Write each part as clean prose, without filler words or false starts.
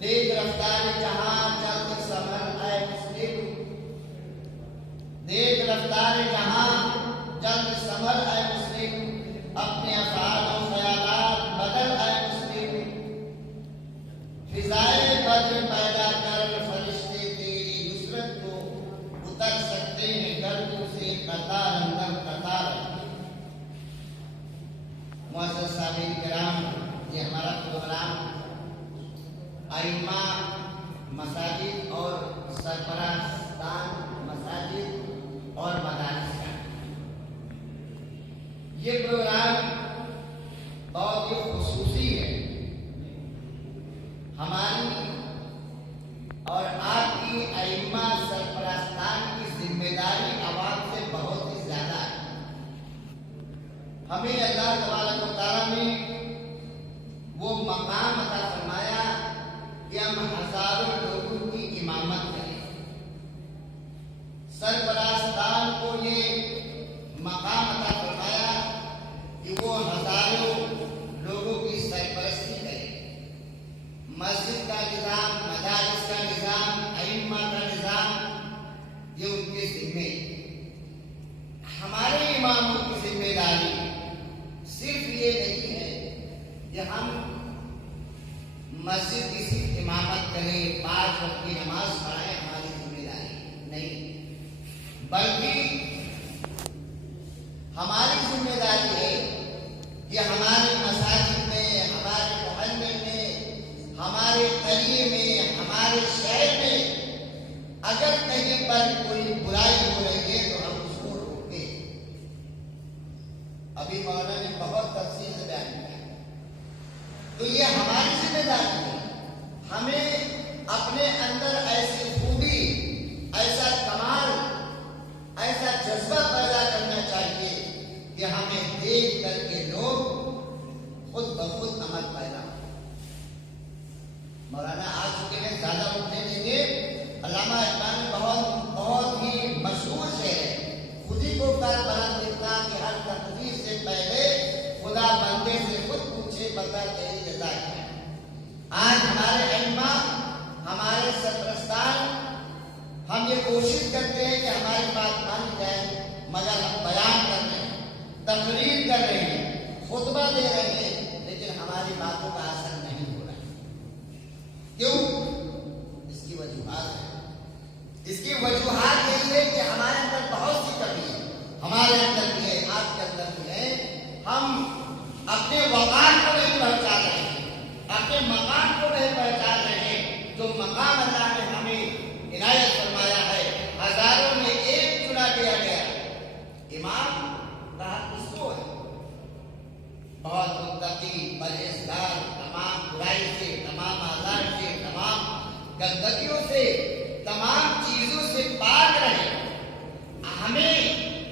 तेज रफ्तार जहां जल्द समर आए मुस्लिम, तेज रफ्तार जहां जल्द समर आए मुस्लिम, अपने अफआल और ख्यालात बदल आए मुस्लिम, फिजाए बद्र पैदा कर फरिश्ते तेरी नुसरत को उतर सकते हैं गर्दों से कतार अंदर कतार। मुअज़्ज़ज़ साहिब किराम, ये हमारा प्रोग्राम आइम्मा मसाजिद और सरपरस्तान मसाजिद और मदारिस का ये प्रोग्राम बहुत ही खुसूसी है। हमारी और आपकी आइम्मा सरपरस्तान की जिम्मेदारी आवाम से बहुत ही ज्यादा है। हमें अल्लाह तबारक व तआला ने वो मकाम अता फरमाया कि हम हजारों लोगों की इमामत करें। सरपरस्तान को ये मकाम अता फरमाया कि वो हजारों लोगों की सरपरस्ती करे। मस्जिद का निजाम, मदारिस का निजाम, अइम्मा का निजाम, ये उनके जिम्मे। हमारे इमामों की जिम्मेदारी सिर्फ ये नहीं है कि हम मस्जिद की सिर्फ इमामत करें, 5 वक्त की नमाज पढ़ाएं, हमारी जिम्मेदारी नहीं, बल्कि हमारी जिम्मेदारी है कि हमारे मसाजिद में, हमारे मोहल्ले में, हमारे करिए में, हमारे शहर में अगर कहीं पर कोई बुराई हो रही है तो हम उसको रोकें। अभी मौलाना ने बहुत तफसील से बयान किया। तो ये हमारी जिम्मेदारी है। हमें अपने अंदर ऐसी खूबी, ऐसा कमाल, ऐसा जज्बा पैदा करना चाहिए कि हमें देख करके लोग खुद ब खुद अमल पैदा हो। मौलाना आ चुके हैं, ज्यादा वक्त नहीं देंगे। अल्लामा इकबाल बहुत ही मशहूर शेर है, खुद ही को कर बना देता कि हर तकदीर से पहले खुदा बंदे से खुद पूछे बता तेरी जज़ा क्या है। आज हमारे अइम्मा, हमारे सरपरस्तान, हम ये कोशिश करते हैं कि हमारी बात मानी जाए, मगर हम बयान कर रहे हैं, तकरीर कर रहे हैं, खुतबा दे रहे हैं, लेकिन हमारी बातों का असर नहीं हो रहा है। क्यों? इसकी वजूहात है। इसकी वजूहात यही है कि हमारे अंदर बहुत सी कमी है, हमारे अंदर भी है, आपके अंदर भी है। हम अपने वक़ार को नहीं पहचान रहे हैं, अपने मकाम को नहीं पहचान रहे हैं। जो मकाम अल्लाह ने हमें इनायत फरमाया है, हजारों में एक चुना दिया गया। इमाम कहा किसको है? बहुत मुत्तकी, परहेजगार, तमाम बुराई से, तमाम आज़ार से, तमाम गंदगियों से, तमाम चीजों से पाक रहे। हमें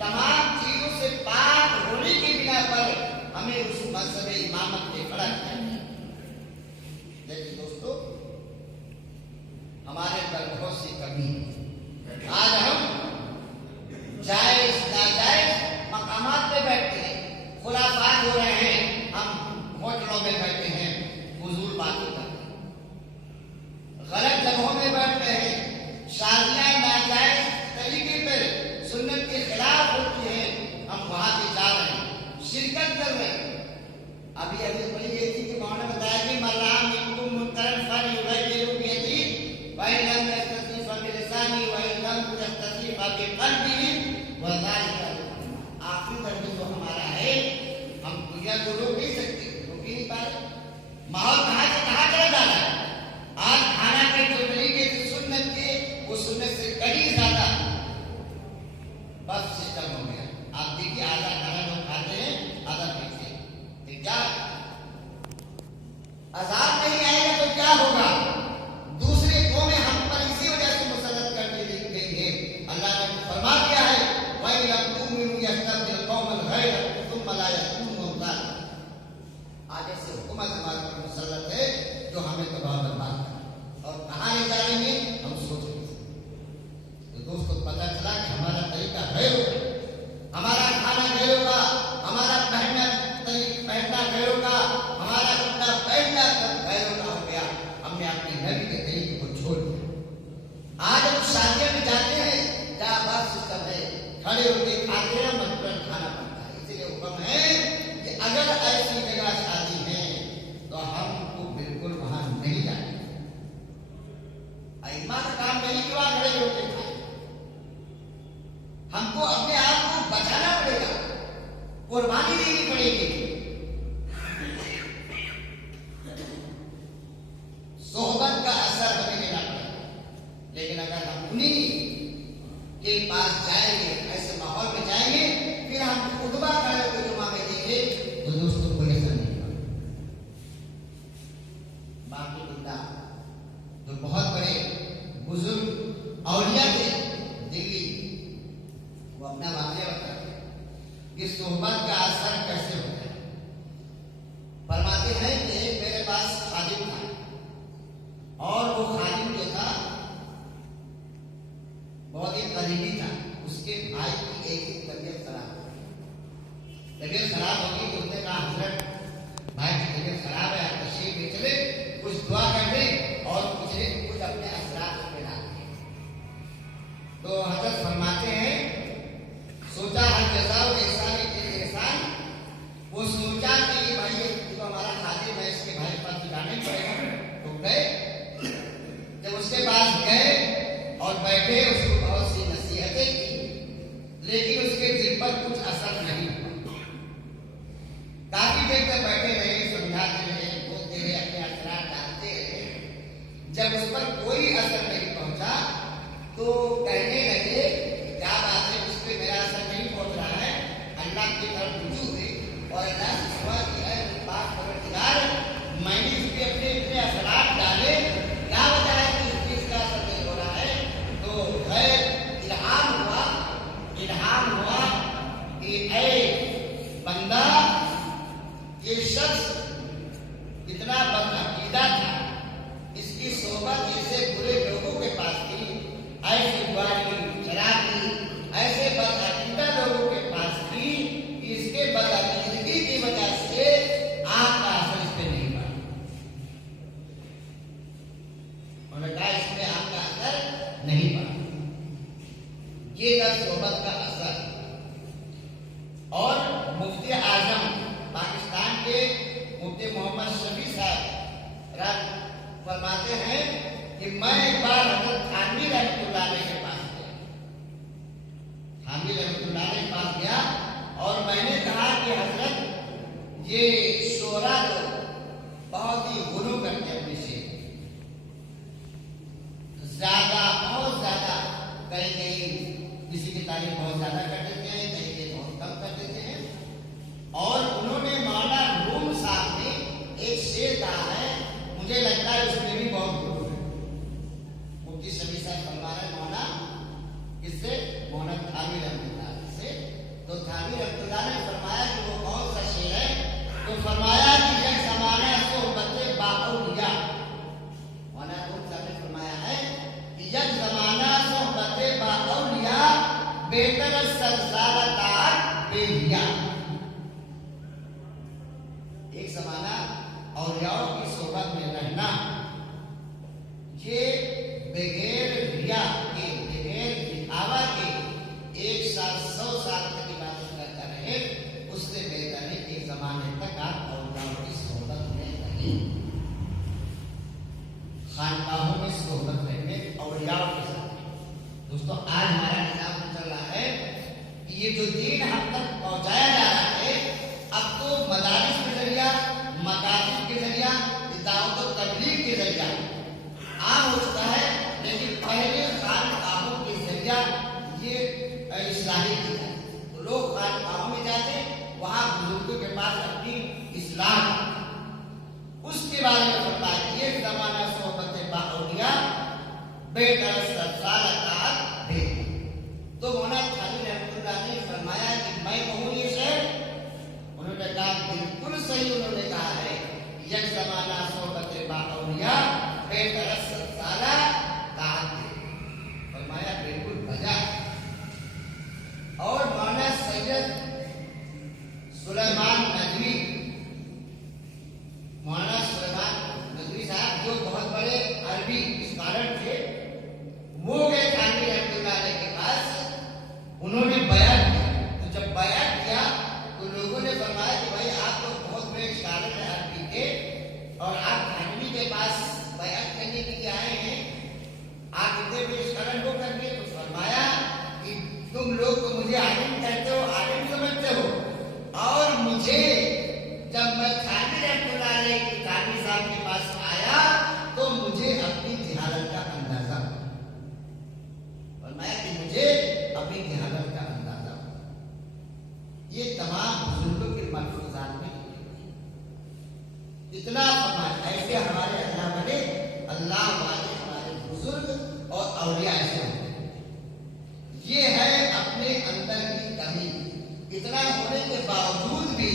तमाम चीजों से पाक होने की बिना पर हमें उस मज़हब इमामत पे खड़ा किया। लेकिन दोस्तों, हमारे अंदर बहुत सी कमी है। आज हम जायज नाजायज मकामात पे बैठते हैं, खुलाफात हो रहे हैं, हम होटलों में बैठे हैं, फजूल बातें करते हैं, गलत जगहों में बैठ रहे हैं, शादियां नाजायज तरीके पर सुन्नत के खिलाफ होती है, हम वहां पे जा रहे हैं, शिरकत कर रहे हैं। अभी बड़ी ये थी कि मौलाना बताया कि मल्लाम इनको मुनकरन फल युबैदिलु बियदी व इन लम यस्तसीफ बिलिसानी व इन लम यस्तसीफ बिक़ल्बी व ज़ालिका आखिरी दर्जे जो हमारा है, हम दुनिया को रोक नहीं सकते, रोक ही नहीं पा रहे। माहौल कहाँ से कहाँ चला जा रहा है। आज खाना के जो तरीके से सुन्नत के, वो सुन्नत से कहीं ज्यादा रोटी खाते हैं, मजबूरन खाना पड़ता है। इसलिए हुक्म है कि अगर ऐसी जगह शादी है तो हमको बिल्कुल वहां नहीं जाना। अइम्मा का काम नहीं कि वहां खड़े रोटी खाए, हमको अपने आप को बचाना पड़ेगा, कुर्बानी देनी पड़ेगी। सोहबत का असर हमें लेना पड़ेगा। लेकिन अगर हम उन्हीं के पास जाएंगे, ऐसे माहौल में जाएंगे, फिर हम खुतबा खड़े होकर जुमा में देंगे तो दोस्तों कोई असर नहीं होगा। बाकी बिल्ला जो बहुत बड़े बुजुर्ग औलिया थे दिल्ली, वो अपना वाकया बताते हैं कि सोहबत का असर कैसे होता है। फरमाते हैं कि मेरे पास खादिम था और वो खादिम जो था बहुत ही करीबी था। उसके भाई की एक ही तबीयत खराब होगी तो उसने कहा हजरत भाई की तबीयत खराब है, आप तशरीफ ले चले, कुछ दुआ कर दें और कुछ अपने असरात पे डाल दें। तो हजरत फरमाते हैं सोचा हर जज़ाओ एहसान के एहसान, वो सोचा कि भाई ये तो हमारा खादिम है, इसके भाई के पास जाना ही पड़ेगा। तो गए, जब उसके पास गए और बैठे, उसको बहुत सी नसीहतें की, लेकिन उसके दिल पर कुछ असर नहीं हुआ। काफी देर तक बैठे रहे, समझाते रहे, बोलते रहे, अपने असरार डालते रहे। जब उस पर कोई असर नहीं पहुंचा तो कहने लगे क्या बात है, उस पर मेरा असर नहीं पहुंच रहा है। अल्लाह की तरफ रुजू हुए और अल्लाह से दुआ की है पाक परवरदिगार, मैंने इस पे अपने इतने असरार डाले, क्या वजह है कि इस चीज का असर नहीं हो रहा है। तो खैर इल्हाम हुआ कि ऐ बंदा, ये शख्स इतना बदअकीदा था, इसकी सोहबत ऐसे बुरे लोगों के पास थी, ऐसे बुआरी शराबी ऐसे बदअकीदा लोगों के पास थी कि इसके बदअकीदगी की वजह से आपका असर इस पे नहीं पड़ा। उन्होंने कहा इसमें आपका असर नहीं पड़ा। ये था सोहबत का असर। और मुफ्ती आजम पाकिस्तान के मुफ्ती मोहम्मद शफी साहब फरमाते हैं कि मैं एक बार हजरत थानवी रहमतुल्लाह अलैह के पास गया, थानवी रहमतुल्लाह अलैह के पास गया और मैंने कहा कि हजरत ये शोरा लोग बहुत ही गुरु करते हैं, अपने से ज्यादा बहुत ज्यादा, कहीं किसी की तारीफ बहुत ज्यादा कर देते हैं, कहीं बहुत कम कर देते हैं। और उन्होंने मौला रूम साहब ने एक शेर कहा है, मुझे लगता है उसमें भी बहुत गुरु है। मुफ्ती शफी साहब फरमा रहे मौला किससे, मौला थानवी रहमतुल्लाह से। तो थानवी रहमतुल्लाह ने फरमाया कि वो कौन सा शेर है, तो फरमाया कि यह जमाना सोहबते बाऔलिया। मौला रूम साहब ने फरमाया है कि यह जमाना सोहबते बाऔलिया बेहतर सलसालतार बेहिया। एक जमाना औलियाओं की सोहबत में रहना, ये बगैर रिया के, बगैर दिखावा के 1 साल 100 साल तक इबादत करता रहे, उससे बेहतर है एक जमाने तक आप औलियाओं की सोहबत में रहें, खानकाहों में सोहबत रहें औलियाओं के साथ। दोस्तों आज हमारा निजाम चल रहा है कि ये जो दीन हम तक पहुंचाया जा रहा है, अब तो मदारिस के जरिया, मकातिब के जरिया, दावत और तबलीग के जरिया आम हो चुका है। लेकिन पहले खानकाहों के जरिया ये इस्लाही की जाती, तो लोग खानकाहों में जाते, वहां बुजुर्गों के पास अपनी इस्लाह, उसके बारे में फरमाया कि ये जमाना सोहबत बाऔलिया बेहतर सलसालतार बेहिया। तो मौला थानवी रहमतुल्लाह ने फरमाया कि मैं कहूँ ये शेर, उन्होंने कहा बिल्कुल सही, उन्होंने कहा है यह जमाना सोहबत बाऔलिया बेहतर सलसालतार बेहिया। फरमाया बिल्कुल बजा। और कमी की हालत का अंदाजा हो। ये तमाम बुजुर्गों के मलफूजात में इतना फरमाया। ऐसे हमारे अल्लाह वाले हमारे बुजुर्ग और औलिया ऐसे होते हैं। ये है अपने अंदर की कमी। इतना होने के बावजूद भी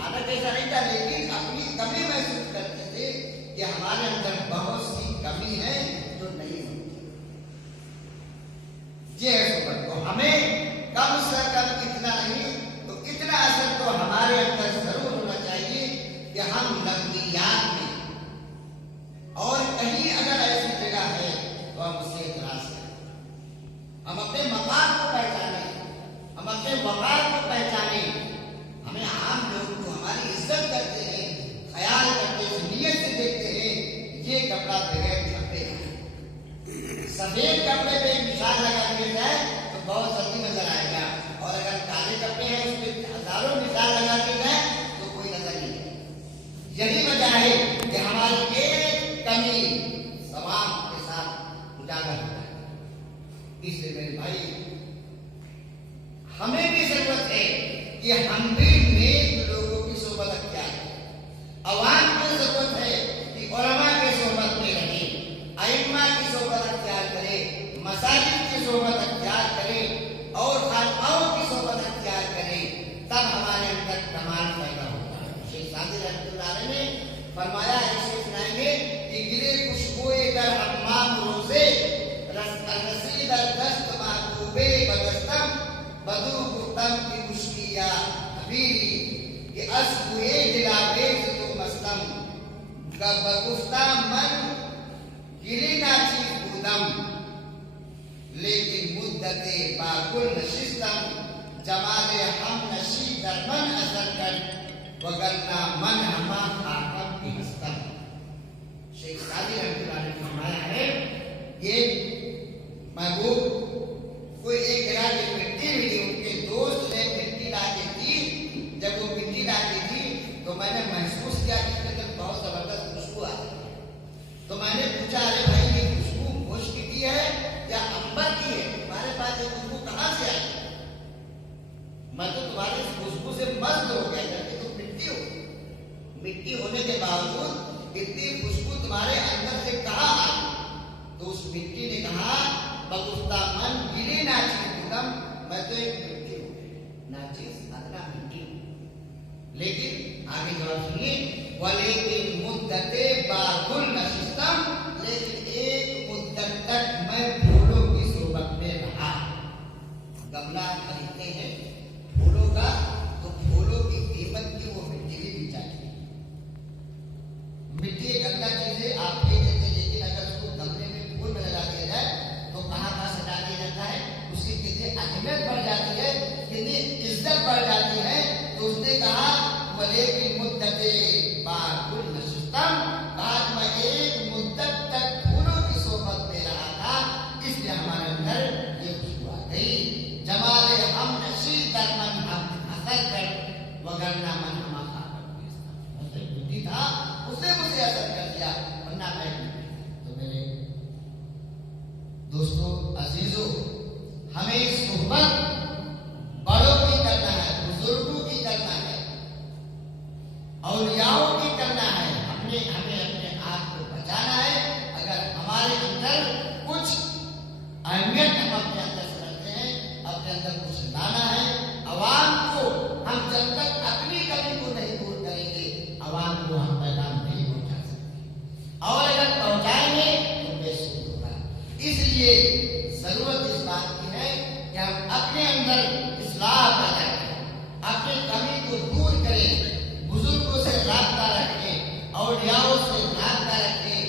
हालत ऐसा नहीं था, लेकिन अपनी कमी महसूस करते थे कि हमारे अंदर बहुत सी कमी है जो नहीं होती। ये है सुबह। तो हमें कम से कम इतना नहीं तो इतना असर तो हमारे अंदर जरूर होना चाहिए कि हम लफ्जियात में और कहीं अगर ऐसी जगह है तो हम उससे इतराज करें। हम अपने मकाम को पहचाने, हम अपने वकार को पहचाने। हमें आम लोग जो हमारी इज्जत करते हैं, ख्याल करते हैं, नीयत से देखते हैं, ये कपड़ा बगैर छपे सफेद कपड़े पे निशान लगा दिया जाए तो बहुत जल्दी नजर आएगा, और अगर काले कपड़े हैं उस पर हजारों निशान लगा दिए जाए तो कोई नजर नहीं है। यही वजह है कि हमारी एक कमी समाज के साथ उजागर होता है। इसलिए मेरे भाई, हमें भी जरूरत है कि हम भी नेक लोगों की सोबत अख्तियार करें। अवाम को जरूरत है कि उलमा की सोबत में रहे, अइम्मा की सोबत अख्तियार करे, मसाजिद की सोबत अख्तियार करे और खानकाहों की सोबत अख्तियार करे। तब हमारे अंदर कमाल पैदा होता है। शेख सादी रहमतुल्लाह अलैह ने फरमाया, ऐसे सुनाएंगे कि गिरे खुशबुए दर हम्माम रोज़े रसीद दस्त महबूबे बदस्तम बदू गुफ्तम की मुश्किया हबीबी कि अस्बुए दिलावेज तो मस्तम बगुफ्ता मन गिरी ना चीज बुदम लेकिन मुद्दते बाकुल नशिस्तम जमाले हम नशी दरमन असर कर वगरना मन हमा खाकम की हस्तम। शेख सादी रहमतुल्लाह ने फरमाया है, ये महबूब कोई एक जगह की मिट्टी मिली, उनके दोस्त ने मिट्टी ला के दी। जब वो मिट्टी ला के दी तो मैंने महसूस किया कि इसमें बहुत जबरदस्त खुशबू आ रही है। तो मैंने पूछा, अरे भाई ये खुशबू मुश्क की है या अंबर की है? तुम्हारे पास ये खुशबू कहाँ से आई? मैं तो तुम्हारी इस खुशबू से मस्त हो गया, जबकि तुम मिट्टी हो। मिट्टी होने के बावजूद इतनी खुशबू तुम्हारे अंदर से कहाँ आई? तो उस मिट्टी ने कहा, बगुफ्ता मन गिरी नाचीज बुदम, मैं तो एक मिट्टी हूँ, नाचीज अदना मिट्टी हूँ। लेकिन आगे जवाब सुनिए, वलेकिन मुद्दते बाकुल नशिस्तम, लेकिन एक मुद्दत तक मैं फूलों की सोबत में रहा। गमला खरीदते हैं फूलों का, तो फूलों की कीमत की वो मिट्टी भी दी जाती है। मिट्टी एक गंदा चीज है, आप फेंक देते, लेकिन अगर उसको गमले में फूल में लगा दिया जाए तो कहाँ सजा दिया जाता है, उसकी कितनी अहमियत बढ़ जाती है, कितनी इज्जत बढ़ जाती है। तो उसने कहा, वलेकिन मुद्दते बाकुल नशिस्तम, कहा मैं एक मुद्दत तक फूलों की सोबत में रहा था, इसलिए हमारे अंदर ये खुशबू आ गई। जमाले हम नशी दरमन हम असर कर वगरना मन हम बुद्धि था, उसने मुझे असर कर दिया, वरना मैं। तो मेरे दोस्तों, अजीजों, हमें सोहबत बड़ों की करना है, बुजुर्गों की करना है, औलियाओं की करना है। हमें अपने आप को बचाना है। अगर हमारे अंदर कुछ अहमियत हम अपने अंदर से रखते हैं, अपने अंदर कुछ लाना है। अवाम को हम जब तक अपनी कमी को नहीं दूर करेंगे, अवाम को हम पैगाम नहीं पहुंचा सकते, और अगर पहुंचाएंगे तो बेसुध होगा। इसलिए जरूरत इस बात की है कि हम अपने अंदर इस्लाह पैदा करें, अपनी कमी को दूर करें, बुजुर्गों से राब्ता रखें, औलियाओं से राब्ता रखें,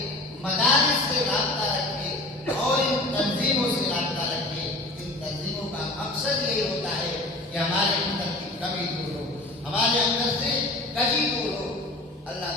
मदारिस से राब्ता रखें और इन तंजीमों से राब्ता रखें। इन तंजीमों का मकसद यही होता है कि हमारे अंदर की कमी दूर हो, हमारे अंदर से कजी दूर हो। अल्लाह